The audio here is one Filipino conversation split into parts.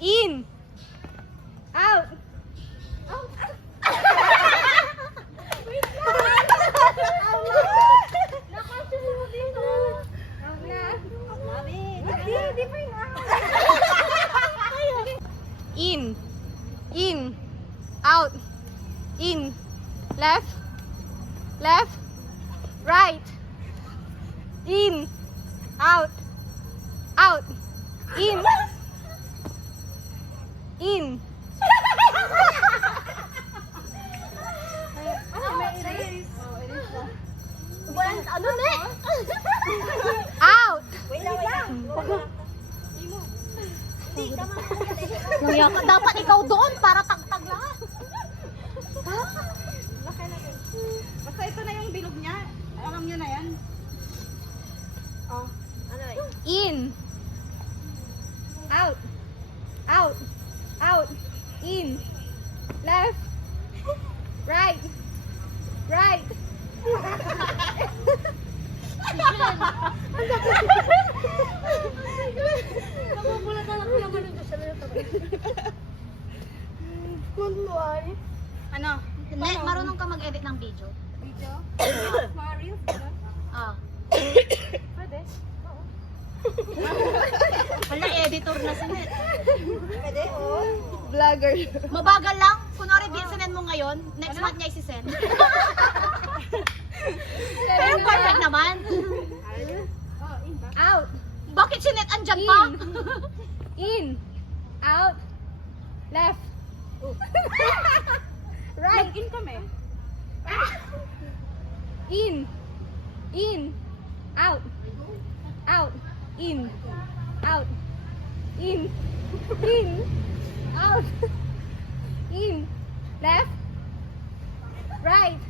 In. Out. In. In. Out. In. Left. Left. Right. In. Out. Out. In. In. Ano na? Out. Wait lang. Luya ka. Dapat ikaw doon para tagtag lahat. Basta ito na yung bilog niya. Alam niyo na yan. Oh, ano eh? In. Out. Out. Out. In. Left. Right. Right. Namumula na lang ko naman yung gusto nila. Ano? Hindi, marunong ka mag-edit ng video. Video? Mga reels? Ah. Pwede? Wala, editor na si Net. Pwede? Oo. Vlogger. Mabagal lang. Kunwari, sinend mo ngayon. Next month niya isi-send. Pero perfect naman. Oh, in ba? Out. Bakit si Net andyan pa? In. Out. Left. Right. In kami. In. In. Out. Out. In. Out. In. In. Out. In. Left. Right.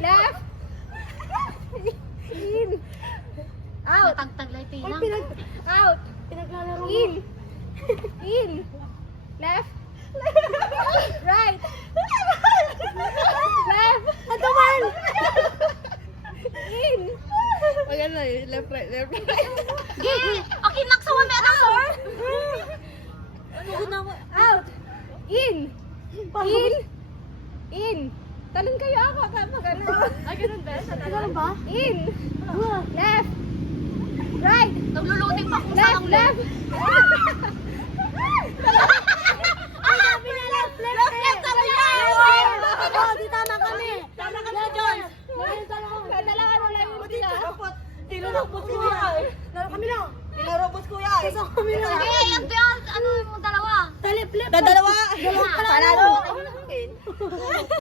Left. In. Out. Tagtaglay tinang. Out. In. In. Left. Right. Left. Ano man? In. Maganda eh. Left, right, left, right. Okay, naksawa mo na, sir. Out. In. In. In. Talon kayo ako kapag ano. Ay, ganun ba? Ano ba? In. Left. Right. Nagluluting pa kung Left, saan left. Ay, sabi na left, left, left. Oh, di tama kami. Tama ka na, John. Dalawa na lang yung sila. Tinurobot ko yan. Laro kami lang. Tinurobot ko yan. Kami lang. Sige,